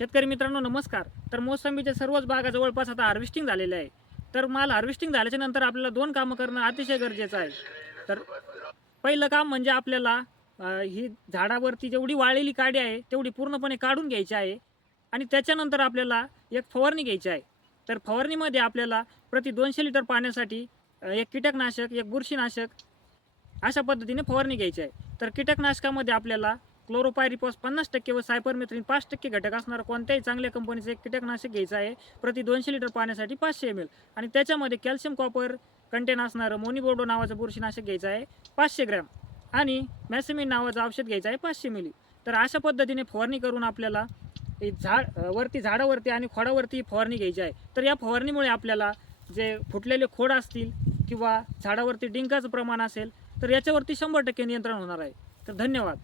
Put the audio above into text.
शेतकरी मित्रांनो नमस्कार. तर मोसंबीच्या सर्वच बागा जवळपास आता हार्वेस्टिंग झालेले आहे. तर माल हार्वेस्टिंग झाल्याच्या नंतर आपल्याला दोन कामं करणं अतिशय गरजेचं आहे. तर पहिलं काम म्हणजे आपल्याला ही झाडावरती जेवढी वाळलेली काडी आहे तेवढी पूर्णपणे काढून घ्यायची आहे आणि त्याच्यानंतर आपल्याला एक फवारणी घ्यायची आहे. तर फवारणीमध्ये आपल्याला प्रति 200 लिटर पाण्यासाठी एक कीटकनाशक, एक बुरशीनाशक अशा पद्धतीने फवारणी घ्यायची आहे. तर कीटकनाशकामध्ये आपल्याला क्लोरोपायरिफॉस 50% व सायपरमेथ्रिन 5% घटक असणारं कोणत्याही चांगल्या कंपनीचं एक कीटकनाशक घ्यायचं आहे प्रति 200 लिटर पाण्यासाठी 500 ml आणि त्याच्यामध्ये कॅल्शियम कॉपर कंटेन असणारं मोनिबोर्डो नावाचं बुरशीनाशक घ्यायचं आहे 500 ग्रॅम आणि मॅसेमिन नावाचं औषध घ्यायचं आहे 500 मिली. तर अशा पद्धतीने फवारणी करून आपल्याला झाडावरती आणि खोडावरती फवारणी घ्यायची आहे. तर या फवारणीमुळे आपल्याला जे फुटलेले खोड असतील किंवा झाडावरती डिंकाचं प्रमाण असेल तर याच्यावरती 100% नियंत्रण होणार आहे. तर धन्यवाद.